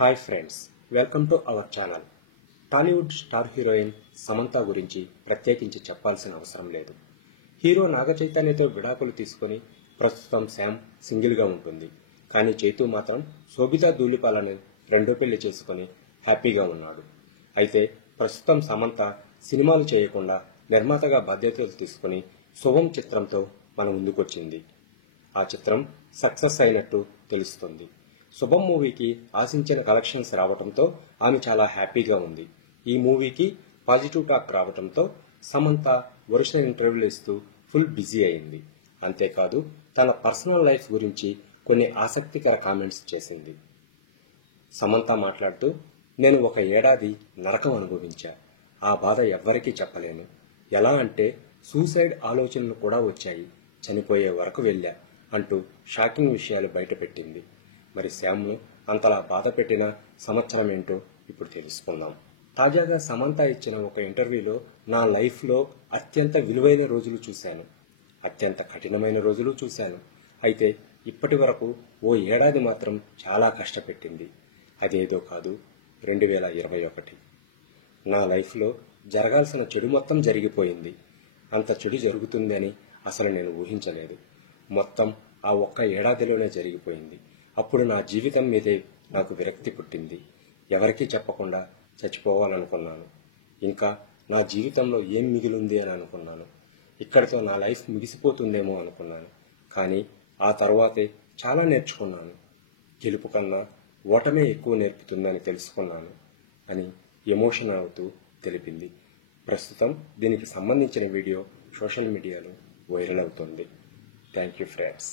Hi friends, welcome to our channel. Tollywood star heroine Samantha గురించి ప్రత్యేకించి చెప్పాల్సిన అవసరం లేదు. హీరో నాగ చైతన్యతో విడాకులు తీసుకుని ప్రస్తుతం శామ్ సింగిల్గా ఉంటుంది. కానీ చైతూ మాత్రం శోభితా ధూళిపాలని రెండో పెళ్లి చేసుకుని హ్యాపీగా ఉన్నాడు. అయితే ప్రస్తుతం సమంత సినిమాలు చేయకుండా నిర్మాతగా బాధ్యతలు తీసుకుని శుభం చిత్రంతో మన ముందుకొచ్చింది. ఆ చిత్రం సక్సెస్ అయినట్టు తెలుస్తుంది. శుభం మూవీకి ఆశించిన కలెక్షన్స్ రావడంతో ఆమె చాలా హ్యాపీగా ఉంది. ఈ మూవీకి పాజిటివ్ టాక్ రావడంతో సమంత వరుస ఇంటర్వ్యూలు ఇస్తూ ఫుల్ బిజీ అయింది. అంతేకాదు తన పర్సనల్ లైఫ్ గురించి కొన్ని ఆసక్తికర కామెంట్స్ చేసింది. సమంత మాట్లాడుతూ, నేను 1 ఏడాది నరకం అనుభవించా. ఆ బాధ ఎవ్వరికీ చెప్పలేను. ఎలా అంటే సూసైడ్ ఆలోచనలు కూడా వచ్చాయి. చనిపోయే వరకు వెళ్ళా అంటూ షాకింగ్ విషయాలు బయటపెట్టింది. మరి శామ్ను అంతలా బాధ పెట్టిన సంవత్సరం ఏంటో ఇప్పుడు తెలుసుకుందాం. తాజాగా సమంత ఇచ్చిన ఒక ఇంటర్వ్యూలో, నా లైఫ్లో అత్యంత విలువైన రోజులు చూశాను, అత్యంత కఠినమైన రోజులు చూశాను. అయితే ఇప్పటి వరకు 1 ఏడాది మాత్రం చాలా కష్టపెట్టింది. అదేదో కాదు, 2021. నా లైఫ్లో జరగాల్సిన చెడు మొత్తం జరిగిపోయింది. అంత చెడు జరుగుతుందని అసలు నేను ఊహించలేదు. మొత్తం ఆ 1 ఏడాదిలోనే జరిగిపోయింది. అప్పుడు నా జీవితం మీదే నాకు విరక్తి పుట్టింది. ఎవరికీ చెప్పకుండా చచ్చిపోవాలనుకున్నాను. ఇంకా నా జీవితంలో ఏం మిగిలింది అని అనుకున్నాను. ఇక్కడితో నా లైఫ్ ముగిసిపోతుందేమో అనుకున్నాను. కానీ ఆ తర్వాతే చాలా నేర్చుకున్నాను. గెలుపు కన్నా ఓటమే ఎక్కువ నేర్పుతుందని తెలుసుకున్నాను అని ఎమోషన్ అవుతూ తెలిపింది. ప్రస్తుతం దీనికి సంబంధించిన వీడియో సోషల్ మీడియాలో వైరల్ అవుతుంది. Thank you friends.